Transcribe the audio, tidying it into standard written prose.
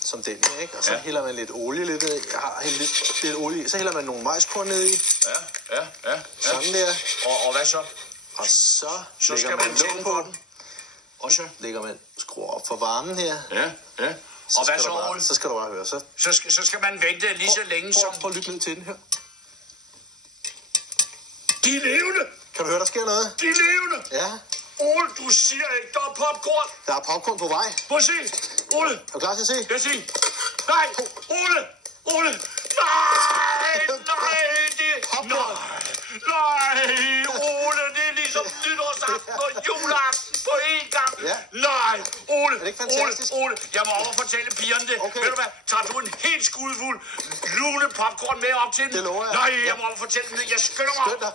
som den her, ikke? Og så hælder man lidt olie lidt ned. Jeg har hældt lidt olie. Så hælder man nogle majskorn ned i. Ja. Sådan der. Og hvad så? Og så skal man tænde på den. Og så lægger man skruer op for varmen her. Ja. Og hvad så, Ole? Så skal du bare høre. Så skal man vente lige så længe som... Prøv at lytte ned til den her. De er levende! Kan du høre, der sker noget? De er levende! Ja. Ole, du siger ikke, der er popcorn! Der er popcorn på vej. Prøv at se! Ole! Er du klar til at se? Jeg siger. Nej! Ole! Nej! Det... Popcorn! Nej! Ole, det er ligesom nytårsaften og juleaften på én gang! Ja. Nej! Ole! Er det ikke fantastisk? Ole! Jeg må over fortælle pigerne det. Okay. Ved du hvad? Tager du en helt skudfuld lune popcorn med op til den? Det lover jeg. Nej, jeg må over fortælle dem det. Jeg skynder mig. Skynd dig.